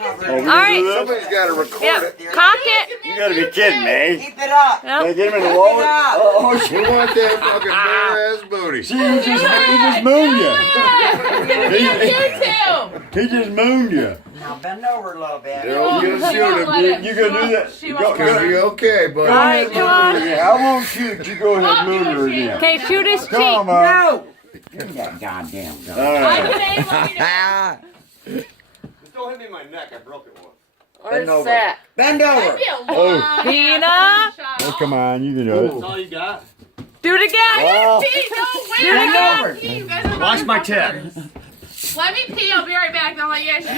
All right. Somebody's got to record Yep. it. Cock it. You gotta be kidding me. Keep it up. Can I Yep. get him in the wallet? Oh, Who shit. want that fucking bare ass booty? See, he just mooned you. He just mooned you. Now bend over a little bit. They're all gonna shoot him. You gonna do that? She Go, won't go, let Gonna be okay, buddy. All right, come on. I won't shoot. You go ahead and moon her again. Okay, shoot his cheek. Come on. No. Give me that goddamn gun. All I right. can aim on you. Ah. Just don't hit me in my neck. I broke it once. Bend Or over. set. Bend That'd over. be a long Tina. shot. Oh, come on. You can do it. all you got. Do it again. Oh. Pete, don't Do it wait. again. over. You guys are Wash my motherfuckers. Let me pee. I'll be right back. Then I'll let you guys shoot.